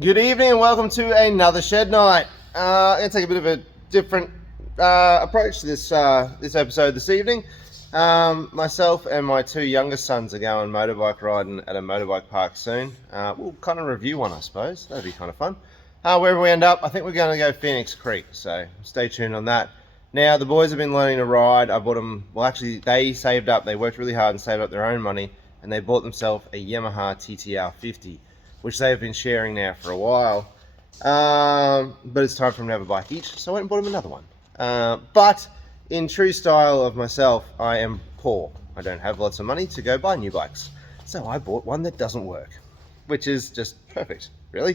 Good evening and welcome to another shed night. I'm going to take a bit of a different approach to this episode this evening. Myself and my two youngest sons are going motorbike riding at a motorbike park soon. We'll kind of review one, I suppose. That'd be kind of fun. Wherever we end up, I think we're going to go Phoenix Creek, so stay tuned on that. Now, the boys have been learning to ride. I bought them, well actually they saved up, they worked really hard and saved up their own money, and they bought themselves a Yamaha ttr50. Which they've been sharing now for a while, but it's time for them to have a bike each, so I went and bought them another one. But in true style of myself, I am poor. I don't have lots of money to go buy new bikes, so I bought one that doesn't work, which is just perfect, really.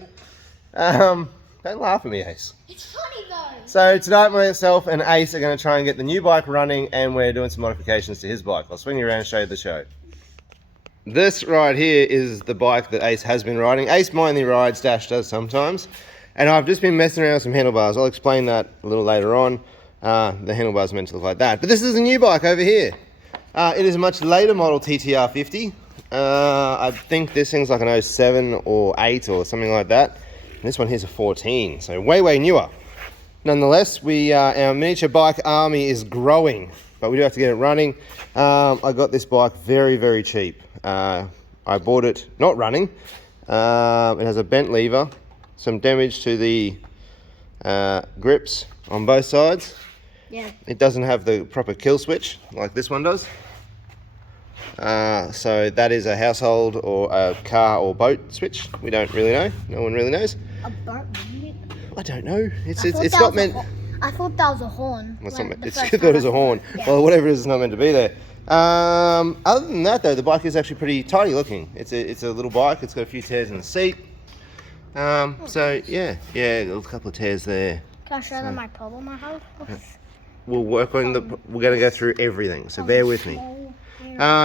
Don't laugh at me, Ace. It's funny though. So tonight myself and Ace are going to try and get the new bike running, and we're doing some modifications to his bike. I'll swing you around and show you the show. This right here is the bike that Ace has been riding. Ace mainly rides, Dash does sometimes. And I've just been messing around with some handlebars. I'll explain that a little later on. The handlebars are meant to look like that. But this is a new bike over here. It is a much later model ttr50. I think this thing's like an 07 or 8 or something like that. And this one here's a 14, so way newer. Nonetheless, our miniature bike army is growing, but we do have to get it running. I got this bike very cheap. I bought it not running. It has a bent lever, some damage to the grips on both sides. Yeah. It doesn't have the proper kill switch like this one does. So that is a household or a car or boat switch. We don't really know. No one really knows. A boat? I don't know. It's not meant. I thought that was a horn. It's thought it was a horn. Yeah. Well, whatever it is, it's not meant to be there. Other than that, though, the bike is actually pretty tidy looking. It's a little bike. It's got a few tears in the seat. So yeah, a couple of tears there. Can I show them my problem I have? We'll work on we're going to go through everything, so bear with me.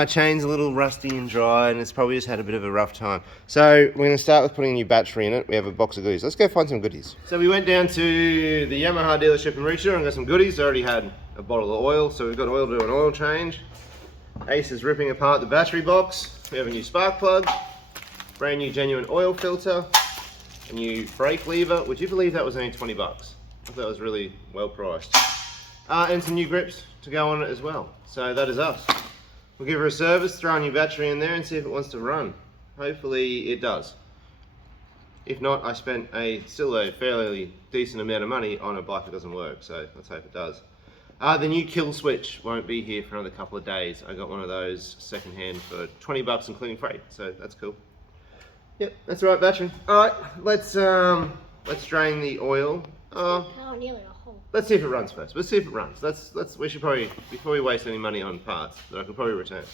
Chain's a little rusty and dry, and it's probably just had a bit of a rough time. So we're going to start with putting a new battery in it. We have a box of goodies. Let's go find some goodies. So we went down to the Yamaha dealership in Reacher and got some goodies. I already had a bottle of oil, so we've got oil to do an oil change. Ace is ripping apart the battery box. We have a new spark plug, brand new genuine oil filter, a new brake lever. Would you believe that was only 20 bucks? I thought that was really well priced. And some new grips to go on it as well. So that is us. We'll give her a service, throw a new battery in there and see if it wants to run. Hopefully it does. If not, I spent still a fairly decent amount of money on a bike that doesn't work, so let's hope it does. The new kill switch won't be here for another couple of days. I got one of those secondhand for 20 bucks including freight, so that's cool. Yep, that's the right battery. Alright, let's drain the oil. Let's see if it runs first. Let's see if it runs. We should probably, before we waste any money on parts that I could probably return.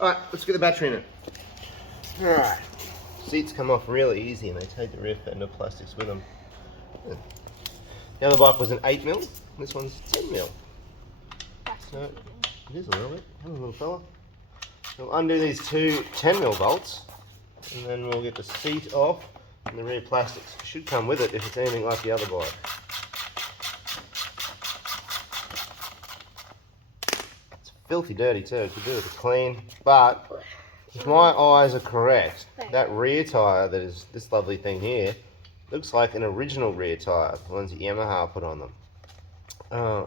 Alright, let's get the battery in it. Alright. Seats come off really easy and they take the rear fender plastics with them. The other bike was an 8mm, this one's 10mm. So it is a little bit. Hello, little fella. We'll undo these two 10mm bolts and then we'll get the seat off and the rear plastics. It should come with it if it's anything like the other bike. Filthy dirty too, could do with a clean, but if my eyes are correct, that rear tyre that is this lovely thing here looks like an original rear tyre, the ones that Yamaha put on them.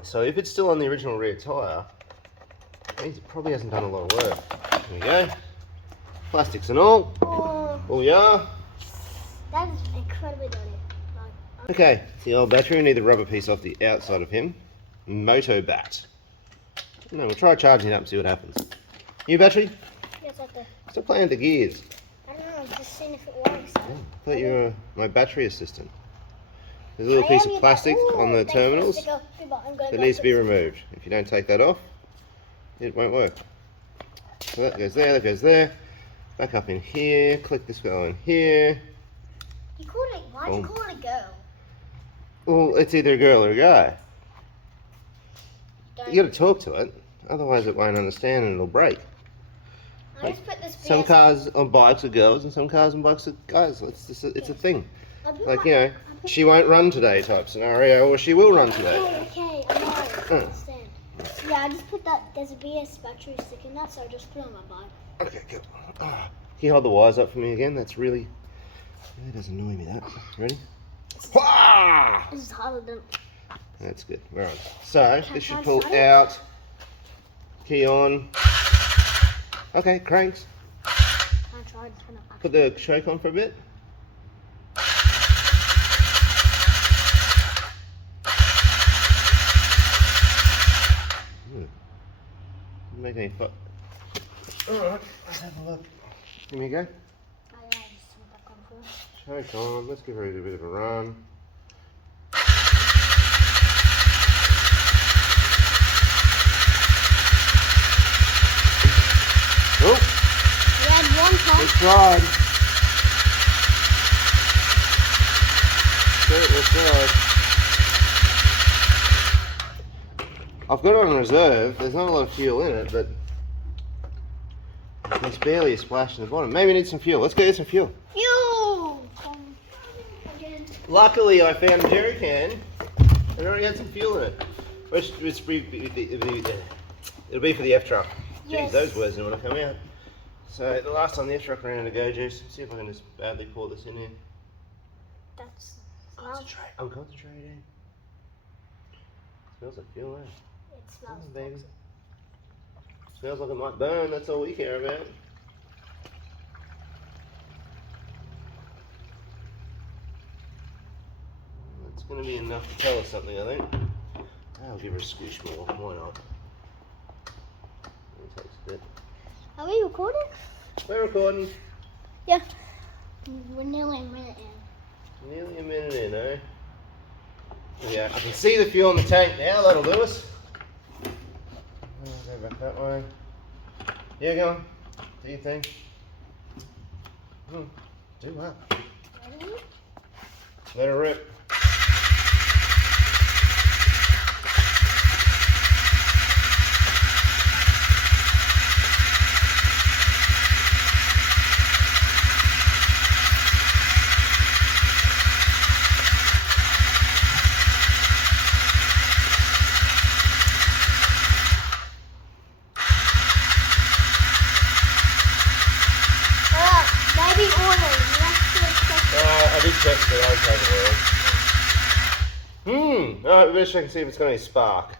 So if it's still on the original rear tyre, it means it probably hasn't done a lot of work. There we go, plastics and all. Oh yeah. That is incredibly dirty. Okay, it's the old battery. We need the rubber piece off the outside of him. Moto bat. No, we'll try charging it up and see what happens. New battery? Yeah, it's like the... Stop playing with the gears. I don't know, I'm just seeing if it works. I thought you were my battery assistant. There's a little piece of plastic on the terminals that needs to be removed. If you don't take that off, it won't work. So that goes there, back up in here, click this girl in here. Why'd you call it a girl? Well, it's either a girl or a guy. You got to talk to it, otherwise it won't understand and it'll break. Like, some cars on bikes are girls and some cars on bikes are guys. It's a thing. Like, you know, she won't run today type scenario, or she will run today. Okay, I know. I understand. Yeah, I just put that, there's a BS battery stick in that, so I just put it on my bike. Okay, good. Can you hold the wires up for me again? That's really It does annoy me that. Ready? Wah! This is harder than. That's good. We're on. So Can this I should try pull to start it? out. Key on. Okay, cranks. Can I try and turn it back? Put the choke on for a bit. Didn't make any fuck. Alright, let's have a look. Here we go. Oh, yeah, just turn it back on first. Choke on. Let's give her a bit of a run. Oh, We had one we pump. tried. Certainly tried. I've got it on reserve. There's not a lot of fuel in it, but there's barely a splash in the bottom. Maybe we need some fuel. Let's get some fuel. Fuel! Again. Luckily, I found a jerry can and it already had some fuel in it. It'll be for the F truck. Jeez, Yes. those words didn't want to come out. So the last time the F truck ran out of go juice, see if I can just badly pour this in here. That's. Concentrate. I'm concentrating. Smells like fuel, eh? It smells baby. toxic. Smells like it might burn, that's all we care about. That's going to be enough to tell us something, I think. I'll give her a squish more, why not? It takes a bit. Are we recording? We're recording. Yeah. We're nearly a minute in. Nearly a minute in, eh? Yeah, I can see the fuel in the tank now, that'll do us. I'll go back that way. Yeah, go on. Do your thing. Do what? Ready? Let her rip. Maybe oil. I did check the oil. Alright, we better check and see if it's got any spark.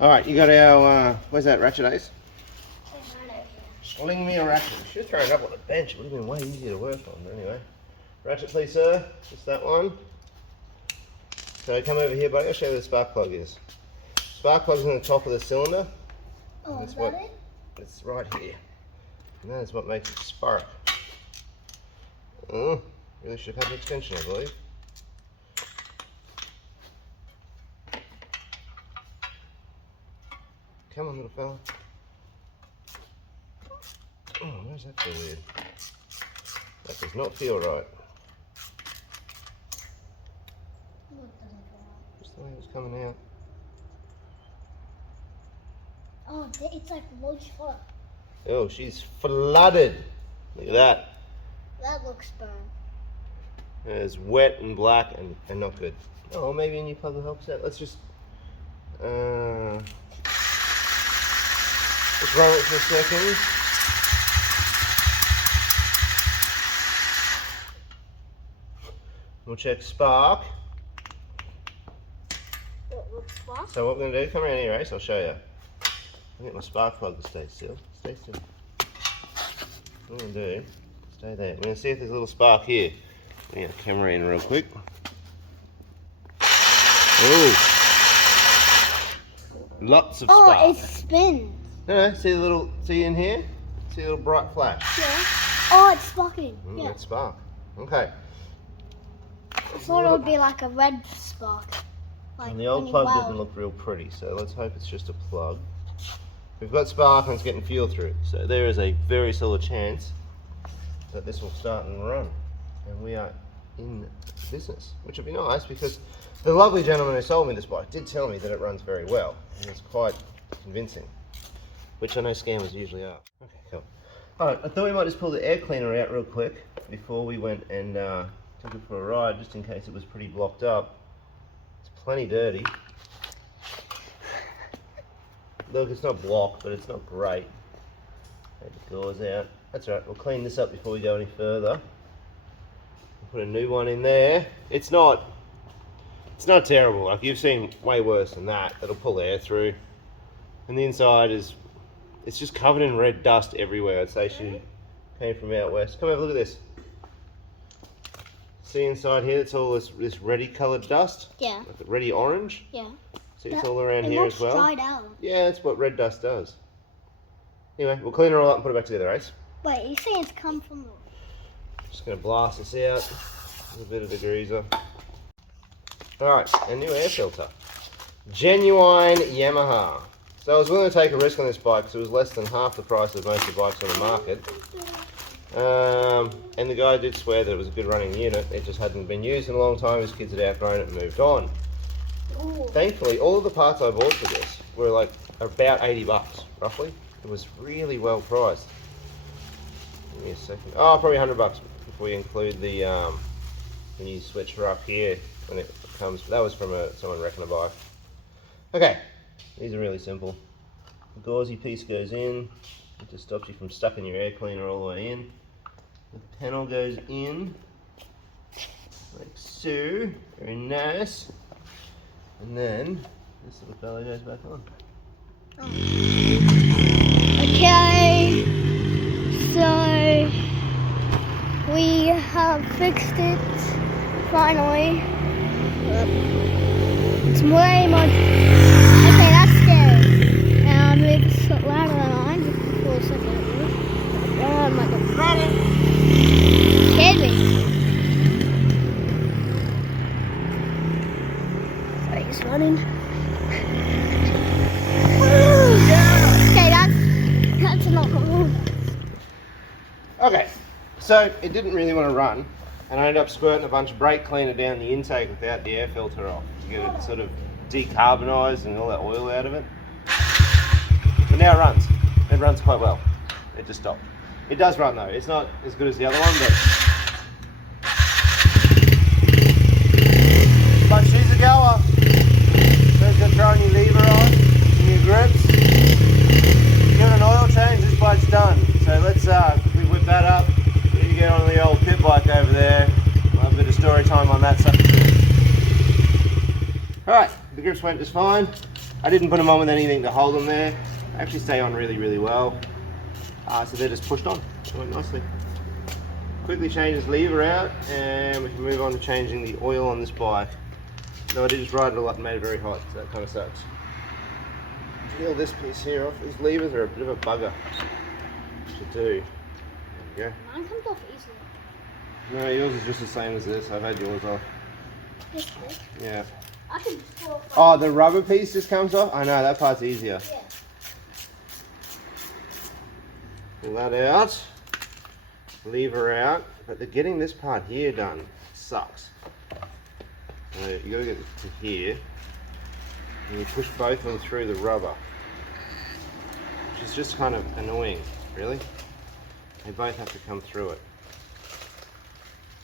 Alright, you got our, where's that ratchet ace? Sling me a ratchet. We should have thrown it up on the bench, it would have been way easier to work on, but anyway. Ratchet please, sir. Just that one. So come over here, buddy, I'll show you where the spark plug is. Spark plug's on the top of the cylinder. Oh, That's is what- that it? It's right here. And that is what makes it spark. Oh, really should have had an extension, I believe. Come on, little fella. Oh, why does that feel weird? That does not feel right. Just the way it was coming out. Oh, it's like loose full. Oh, she's flooded. Look at that. That looks burned. It's wet and black and not good. Oh, maybe a new plug will help us out. Let's just run it for a second. We'll check spark. It looks spark. So what we're going to do, come around here, Ace, I'll show you. I'll get my spark plug to stay still. Stay still. What we're going to do, stay there. We're going to see if there's a little spark here. We're going to camera in real quick. Oh! Lots of spark. Oh, it spins. No, see the little, see in here? See a little bright flash? Yeah. Oh, it's sparking. Yeah. That's spark. Okay. I thought it would be like a red spark. Like And the old when you plug weld. doesn't look real pretty, so let's hope it's just a plug. We've got spark and it's getting fuel through it, so there is a very solid chance that this will start and run. And we are in business, which would be nice because the lovely gentleman who sold me this bike did tell me that it runs very well. And it's quite convincing, which I know scammers usually are. Okay, cool. Alright, I thought we might just pull the air cleaner out real quick before we went and took it for a ride, just in case it was pretty blocked up. It's plenty dirty. Look, it's not blocked, but it's not great. Take the gauze out. That's right, we'll clean this up before we go any further. put a new one in there. It's not terrible. Like, you've seen way worse than that. That'll pull air through. And the inside is, it's just covered in red dust everywhere. I'd say she came from out west. Come have a look at this. See inside here, it's all this reddy coloured dust? Yeah. Like the reddy orange? Yeah. See, it's all around here as well? Dried out. Yeah, that's what red dust does. Anyway, we'll clean her all up and put it back together, Ace. Wait, you saying it's come from... Just going to blast this out with a bit of the greaser. Alright, a new air filter. Genuine Yamaha. So I was willing to take a risk on this bike because it was less than half the price of most of the bikes on the market. And the guy did swear that it was a good running unit. It just hadn't been used in a long time. His kids had outgrown it and moved on. Ooh. Thankfully, all of the parts I bought for this were like about 80 bucks, roughly. It was really well priced. Give me a second. Oh, probably 100 bucks before you include the when you switch her up here when it comes. That was from someone wrecking a bike. Okay, these are really simple. The gauzy piece goes in. It just stops you from stuffing your air cleaner all the way in. The panel goes in like so. Very nice. And then this little fella goes back on. Okay, so we have fixed it finally. It's way more. Okay, that's scary. It's louder than mine. For a second. Oh my god. Scared me. Sorry, he's running. Okay, that's not cool. Okay, so it didn't really want to run, and I ended up squirting a bunch of brake cleaner down the intake without the air filter off to get it sort of decarbonised and all that oil out of it. But now it runs. It runs quite well. It just stopped. It does run though. It's not as good as the other one, but she's a goer. So it's got throwing your lever on and your grips. Give it an oil change, this bike's done. So let's quickly whip that up. Need to get on the old pit bike over there. We'll have a bit of story time on that stuff. Alright, the grips went just fine. I didn't put them on with anything to hold them there. They actually stay on really, really well. So they're just pushed on. They went nicely. Quickly change this lever out and we can move on to changing the oil on this bike. No, I did just ride it a lot and made it very hot, so that kind of sucks. Peel this piece here off. These levers are a bit of a bugger to do. There we Mine comes off easily. go. No, yours is just the same as this. I've had yours off. This bit. Yeah. I can just pull off. Oh, the rubber piece just comes off? I know, that part's easier. Yeah. Pull that out. Lever out. But getting this part here done sucks. So you gotta get to here. And you push both of them through the rubber. Which is just kind of annoying, really. They both have to come through it.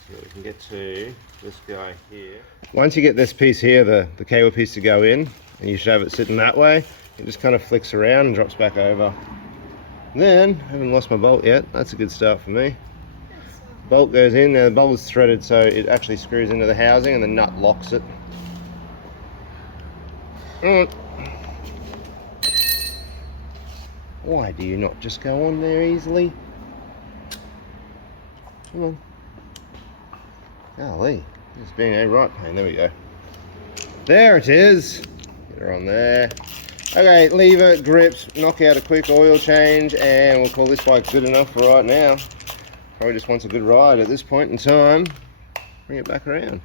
So we can get to this guy here. Once you get this piece here, the cable piece to go in, and you should have it sitting that way, it just kind of flicks around and drops back over. And then, I haven't lost my bolt yet. That's a good start for me. Bolt goes in, now the bolt is threaded so it actually screws into the housing and the nut locks it. Why do you not just go on there easily? Come on. Golly, it's being a right pain. There we go. There it is. Get her on there. Okay, lever, grips, knock out a quick oil change, and we'll call this bike good enough for right now. Probably just wants a good ride at this point in time. Bring it back around.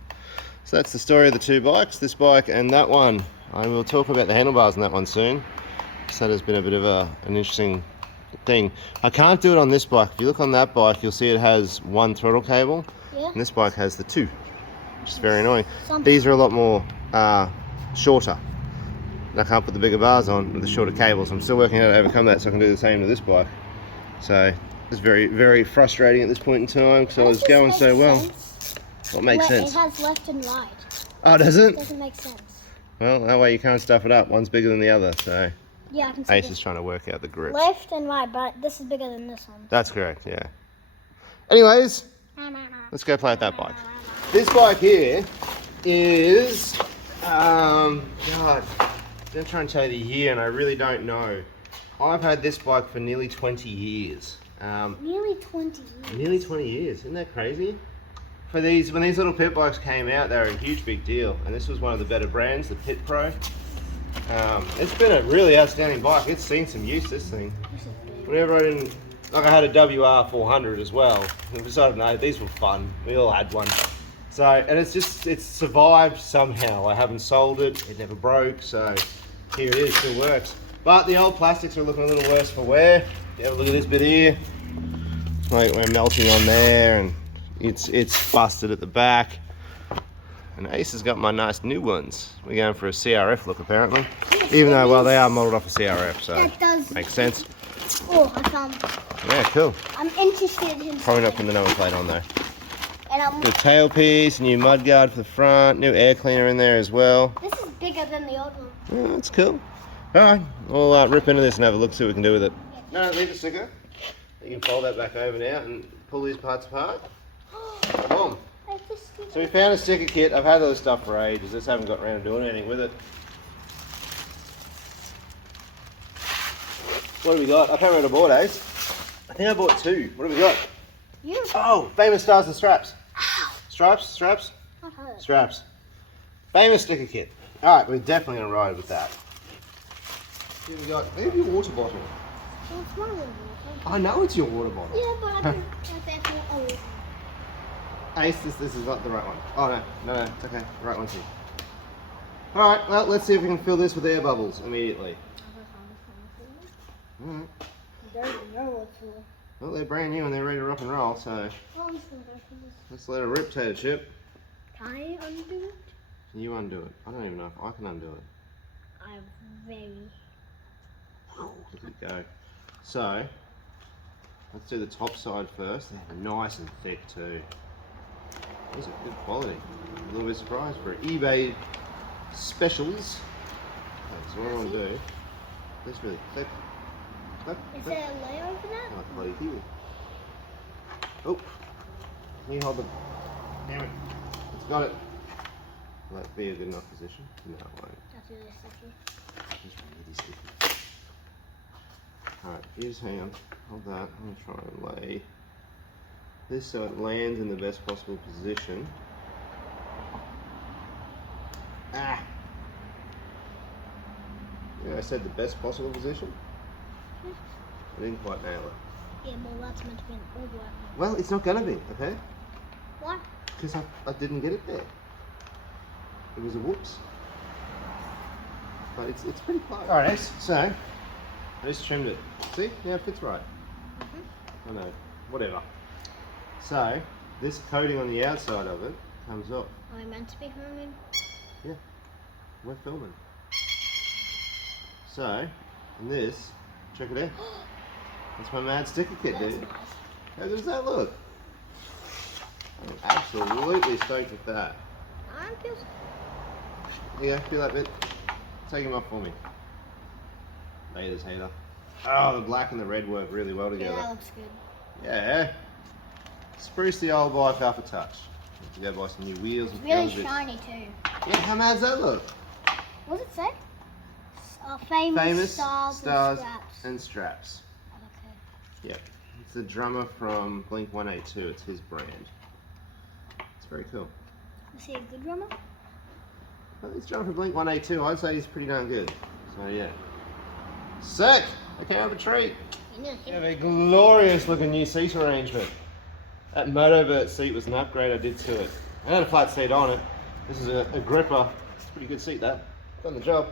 So that's the story of the two bikes, this bike and that one. I will talk about the handlebars on that one soon. So that has been a bit of an interesting thing. I can't do it on this bike. If you look on that bike, you'll see it has one throttle cable. Yeah. And this bike has the two, which is very annoying. These are a lot more shorter. And I can't put the bigger bars on with the shorter cables. I'm still working out how to overcome that so I can do the same to this bike. So it's very, very frustrating at this point in time because I was going so well. What makes sense? It has left and right. Oh, does it? It doesn't make sense. Well, that way you can't stuff it up. One's bigger than the other, so Yeah, I can see Ace this. is trying to work out the grip. Left and right, but this is bigger than this one. That's correct, yeah. Anyways, Let's go play with that bike. This bike here is, God, I'm going to try and tell you the year, and I really don't know. I've had this bike for nearly 20 years. Nearly 20 years. Nearly 20 years, isn't that crazy? When these little pit bikes came out, they were a huge big deal, and this was one of the better brands, the Pit Pro. It's been a really outstanding bike. It's seen some use, this thing. Whenever I didn't, like I had a WR400 as well. I decided, no, these were fun. We all had one. So, and it's survived somehow. I haven't sold it. It never broke. So here it is, still works. But the old plastics are looking a little worse for wear. You have a look at this bit here. Like we're melting on there, and it's busted at the back. And Ace has got my nice new ones. We're going for a CRF look apparently. Even though, well, they are modelled off a CRF, so that does makes sense. Oh, I found. Yeah, cool. I'm interested in. Probably not putting the number plate on though. And The tailpiece, new mudguard for the front, new air cleaner in there as well. this is bigger than the old one. Oh, that's cool. Alright, we'll rip into this and have a look, see what we can do with it. No, leave the sticker. You can fold that back over now and pull these parts apart. Boom. So we found a sticker kit. I've had all this stuff for ages, just haven't got around to doing anything with it. What have we got? I can't remember what I bought, Ace. I think I bought two. What have we got? Oh, famous stars and straps. Straps? Straps. Famous sticker kit. Alright, we're definitely going to ride with that. Here we got, maybe your water bottle. Well, it's my water bottle. I know it's your water bottle. Yeah, but I think that's not old. Ace, this is not the right one. Oh no, it's okay. The right one's here. Alright, well, let's see if we can fill this with air bubbles immediately. Alright. Well, they're brand new and they're ready to rock and roll, so let's let it rip, Tater Chip. Can I undo it? Can you undo it? I don't even know if I can undo it. I'm very. Look at it go. So, let's do the top side first. They're nice and thick too. These are good quality. I'm a little bit surprised for eBay specials. Okay, so what I want to do, this really thick. Is there a layer over that? Oh, bloody here. Oh, can you hold the, damn it, it's got it. Will that be a good enough position? No, it won't. That's really sticky. Just really sticky. Alright, here's hand. Hold that. I'm going to try and lay this so it lands in the best possible position. Ah! Yeah, I said the best possible position. I didn't quite nail it. Yeah, well, that's meant to be an old one. Well, it's not going to be, okay? What? Because I didn't get it there. It was a whoops. But it's pretty close. Alright, Ace, so I just trimmed it. See? Now it fits right. I know, whatever. So, this coating on the outside of it comes off. Am I meant to be filming? Yeah, we're filming. So, and this, check it out. That's my mad sticker kit, That's dude. nice. How does that look? I'm absolutely stoked with that. I'm just. Yeah, feel that bit. Take him off for me. Laters, hater. Oh, the black and the red work really well together. Yeah, that looks good. Yeah. Spruce the old bike up a touch. Have to go buy some new wheels and Really films. shiny too. Yeah, how mad's that look? What does it say? Famous stars and straps. Okay. Yep. It's the drummer from Blink 182. It's his brand. It's very cool. Is he a good drummer? Well, this drummer from Blink 182, I'd say he's pretty darn good. So yeah. Sick! I can't have a treat. We have a glorious looking new seat arrangement. That Motovert seat was an upgrade I did to it. I had a flat seat on it. This is a gripper. It's a pretty good seat, that. Done the job.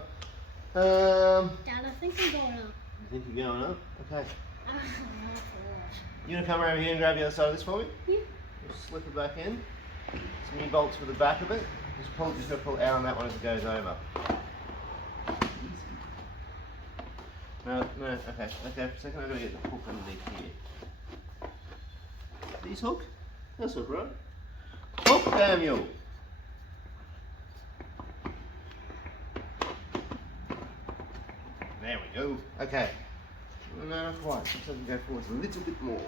Dad, I think I'm going up. You think you're going up? Okay. You gonna come over here and grab the other side of this for me? Yeah. Just slip it back in. Some new bolts for the back of it. Just gotta pull out on that one as it goes over. Easy. No, okay. For a second, I've got to get the hook underneath here. These hook? That's hook, right? Hook, damn you! There we go. Okay. No, not quite. Looks like we can go forwards a little bit more.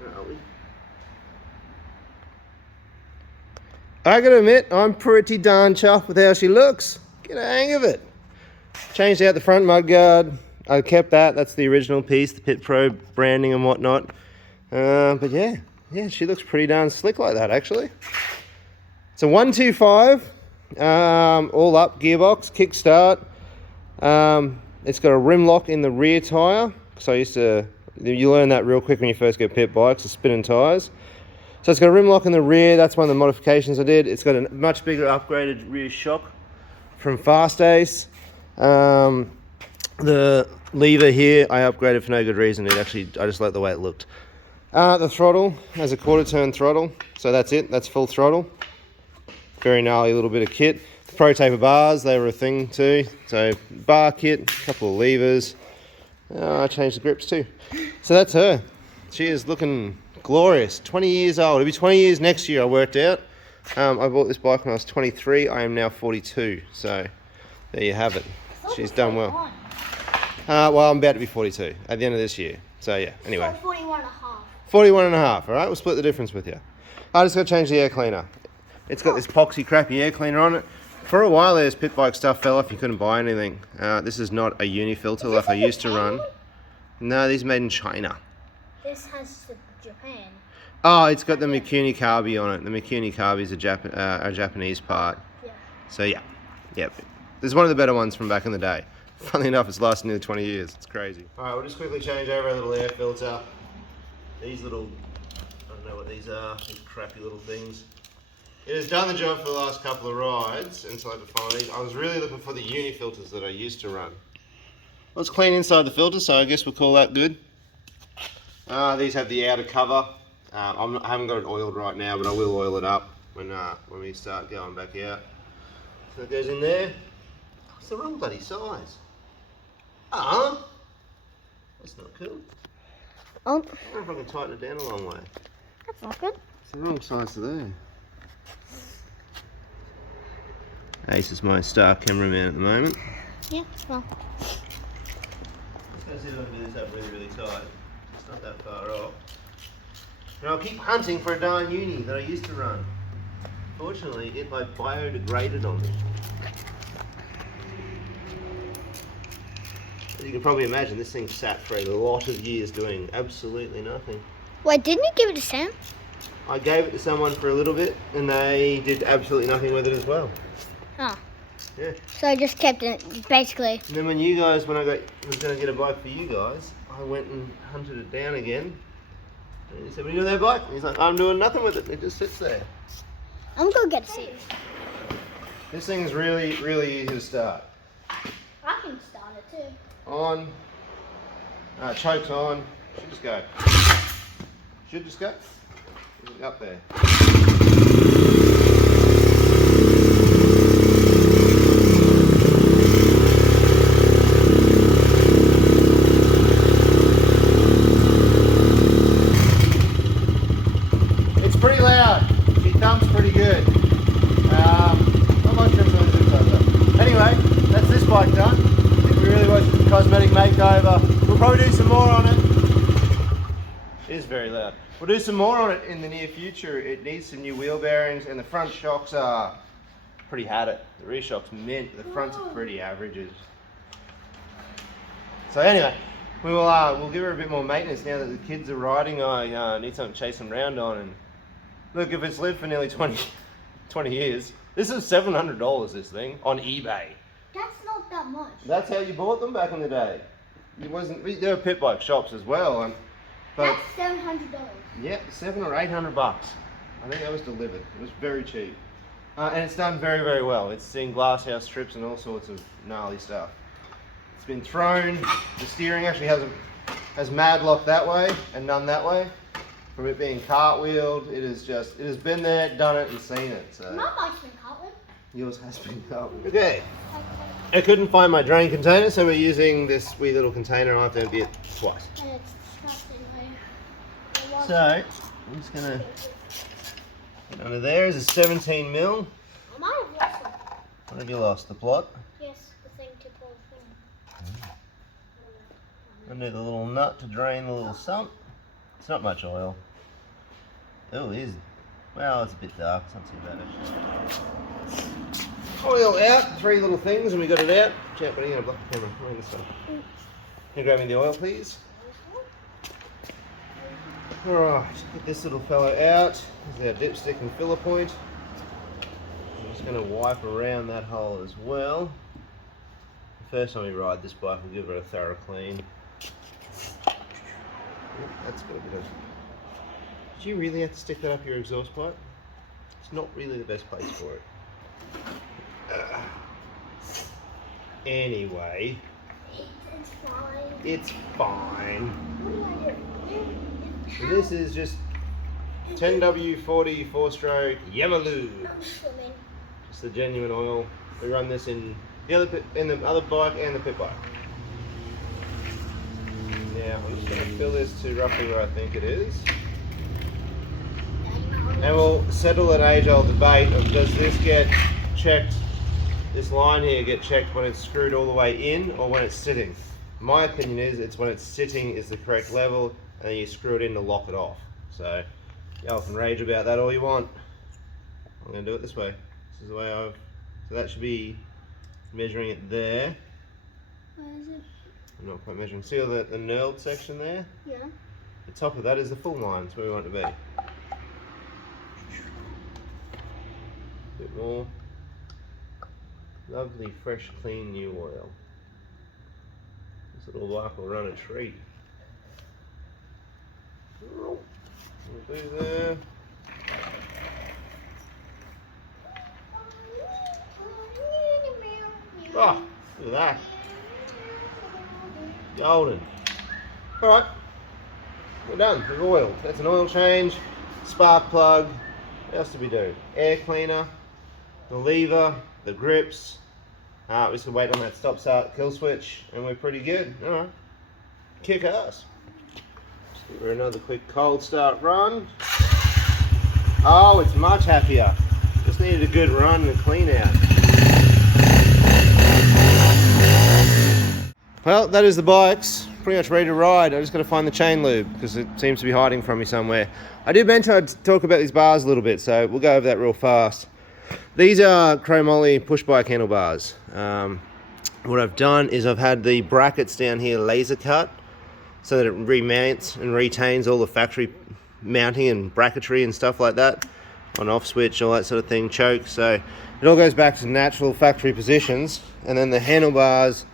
Where are we? I gotta admit, I'm pretty darn chuffed with how she looks. Get a hang of it. Changed out the front mudguard. I kept that. That's the original piece, the Pit Pro branding and whatnot. But yeah, she looks pretty darn slick like that, actually. It's a 125, all up gearbox, kickstart. It's got a rim lock in the rear tyre. So you learn that real quick when you first get pit bikes, the spinning tyres. So it's got a rim lock in the rear. That's one of the modifications I did. It's got a much bigger upgraded rear shock from Fast Ace. The lever here I upgraded for no good reason. I just liked the way it looked. The throttle has a quarter turn throttle, so that's it. That's full throttle. Very gnarly little bit of kit. The Pro Taper bars, they were a thing too. So bar kit, a couple of levers. I changed the grips too. So that's her. She is looking glorious. 20 years old. It'll be 20 years next year, I worked out. I bought this bike when I was 23. I am now 42. So there you have it. She's done well. Well, I'm about to be 42 at the end of this year. So yeah, anyway. So 41 and a half. 41 and a half, all right? We'll split the difference with you. I just got to change the air cleaner. It's got this poxy crappy air cleaner on it. For a while, this pit bike stuff fell off. You couldn't buy anything. This is not a uni filter like I used to run. No, these are made in China. This has Japan. Oh, it's got the Mikuni Carby on it. The Mikuni Carby is a Japanese part. Yeah. So yeah. This is one of the better ones from back in the day. Funnily enough, it's lasted nearly 20 years. It's crazy. All right, we'll just quickly change over our little air filter. These little, I don't know what these are, these crappy little things. It has done the job for the last couple of rides until I had to find these. I was really looking for the uni filters that I used to run. Well, it's clean inside the filter, so I guess we'll call that good. These have the outer cover. I haven't got it oiled right now, but I will oil it up when we start going back out. So it goes in there. It's the wrong bloody size. That's not cool. Oh. I wonder if I can tighten it down a long way. That's not good. It's the wrong size to there. Ace is my star cameraman at the moment. Yeah, well. Let's see if I can do this up really, really tight. It's not that far off. And I'll keep hunting for a darn uni that I used to run. Fortunately, it like biodegraded on me. As you can probably imagine, this thing sat for a lot of years doing absolutely nothing. Wait, didn't you give it to Sam? I gave it to someone for a little bit, and they did absolutely nothing with it as well. Oh. Yeah. So I just kept it, basically. And then when was going to get a bike for you guys, I went and hunted it down again. And he said, "What are you doing with that bike?" And he's like, "I'm doing nothing with it. It just sits there." I'm going to get a seat. This thing is really, really easy to start. I can start it too. On. Chokes on. Should just go. Should just go. Up there. It's pretty loud. She thumps pretty good. Not much difference in the Anyway, that's this bike done. I think we really want a cosmetic makeover. We'll probably do some more on it. It is very loud. We'll do some more on it in the near future. It needs some new wheel bearings, and the front shocks are pretty had it. The rear shock's mint. The fronts are pretty averages. So anyway, we'll give her a bit more maintenance now that the kids are riding. I need something to chase them around on. And look, if it's lived for nearly 20 years, this is $700. This thing on eBay. That's not that much. That's how you bought them back in the day. It wasn't. There were pit bike shops as well. But that's $700. yeah, $700 or $800. I think that was delivered. It was very cheap. And it's done very, very well. It's in glasshouse strips and all sorts of gnarly stuff. It's been thrown. The steering actually has mad lock that way and none that way. From it being cartwheeled, it has been there, done it, and seen it. So My bike's been cartwheeled. yours has been cartwheeled. Okay. I couldn't find my drain container, so we're using this wee little container. I have to empty it twice. And it's disgusting. So, I'm just going to get under there is a 17 mil. I might have lost it. What have you lost? The plot? Yes, the thing to pull the thing. Under the little nut to drain the little sump. It's not much oil. Oh, it is. Well, it's a bit dark, it's not too bad actually. Oil out, 3 little things and we got it out. Chat, what are you going to block the camera? Where this one? Can you grab me the oil, please? Alright, get this little fellow out. This is our dipstick and filler point. I'm just going to wipe around that hole as well. The first time we ride this bike, we'll give it a thorough clean. Ooh, that's got a bit of... Did you really have to stick that up your exhaust pipe? It's not really the best place for it. Anyway, It's fine. it's fine. What do I do? And this is just 10W40 4-stroke Yamaha. I'm swimming. Just the genuine oil. We run this in the other bike and the pit bike. Now I'm just going to fill this to roughly where I think it is. And we'll settle an age-old debate of does this get checked, this line here get checked when it's screwed all the way in or when it's sitting. My opinion is it's when it's sitting is the correct level and then you screw it in to lock it off. So y'all can rage about that all you want. I'm going to do it this way. This is the way I've... So that should be measuring it there. Where is it? I'm not quite measuring. See all the knurled section there? Yeah. The top of that is the full line. It's where we want it to be. Bit more. Lovely, fresh, clean new oil. This little bike will run a treat. We'll do there. Oh, look at that. Golden. Alright. We're done. We've oiled. That's an oil change. Spark plug. What else did we do? Air cleaner. The lever. The grips. We just wait on that stop start kill switch and we're pretty good. Alright. Kick ass. Just give her another quick cold start run. Oh, it's much happier. Just needed a good run and a clean out. Well, that is the bikes. Pretty much ready to ride. I just got to find the chain lube because it seems to be hiding from me somewhere. I did mention I'd talk about these bars a little bit, so we'll go over that real fast. These are chromoly push bike handlebars. What I've done is I've had the brackets down here laser cut so that it remounts and retains all the factory mounting and bracketry and stuff like that. On off switch, all that sort of thing, choke. So it all goes back to natural factory positions. And then the handlebars,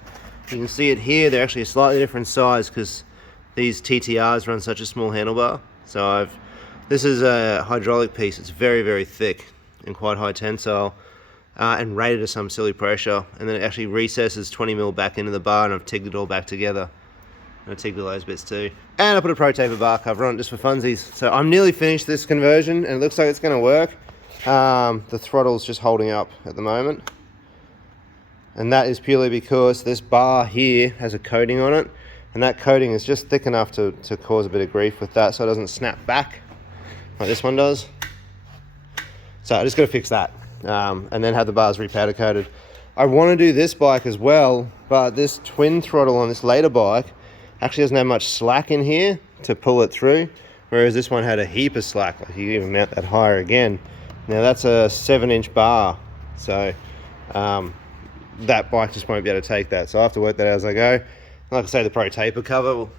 you can see it here, they're actually a slightly different size because these TTRs run such a small handlebar. So this is a hydraulic piece. It's very, very thick and quite high tensile and rated to some silly pressure. And then it actually recesses 20mm back into the bar, and I've tigged it all back together. And I tigged all those bits too. And I put a Pro Taper bar cover on it just for funsies. So I'm nearly finished this conversion and it looks like it's going to work. The throttle's just holding up at the moment. And that is purely because this bar here has a coating on it, and that coating is just thick enough to cause a bit of grief with that so it doesn't snap back like this one does. So I just got to fix that and then have the bars repowder coated. I want to do this bike as well, but this twin throttle on this later bike actually doesn't have much slack in here to pull it through, whereas this one had a heap of slack. Like you can even mount that higher again. Now that's a 7-inch bar, so that bike just won't be able to take that, so I have to work that out as I go. Like I say, the Pro Taper cover, well,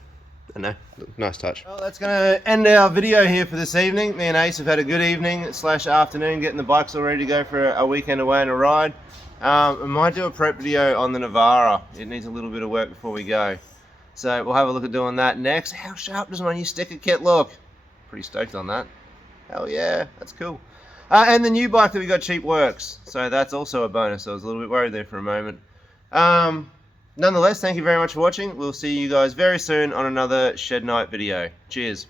I don't know, nice touch. Well, that's going to end our video here for this evening. Me and Ace have had a good evening / afternoon getting the bikes all ready to go for a weekend away and a ride. I might do a prep video on the Navara. It needs a little bit of work before we go, so we'll have a look at doing that next. How sharp does my new sticker kit look? Pretty stoked on that. Hell yeah, that's cool. And the new bike that we got cheap works, so that's also a bonus. I was a little bit worried there for a moment. Nonetheless, thank you very much for watching. We'll see you guys very soon on another Shed Night video. Cheers.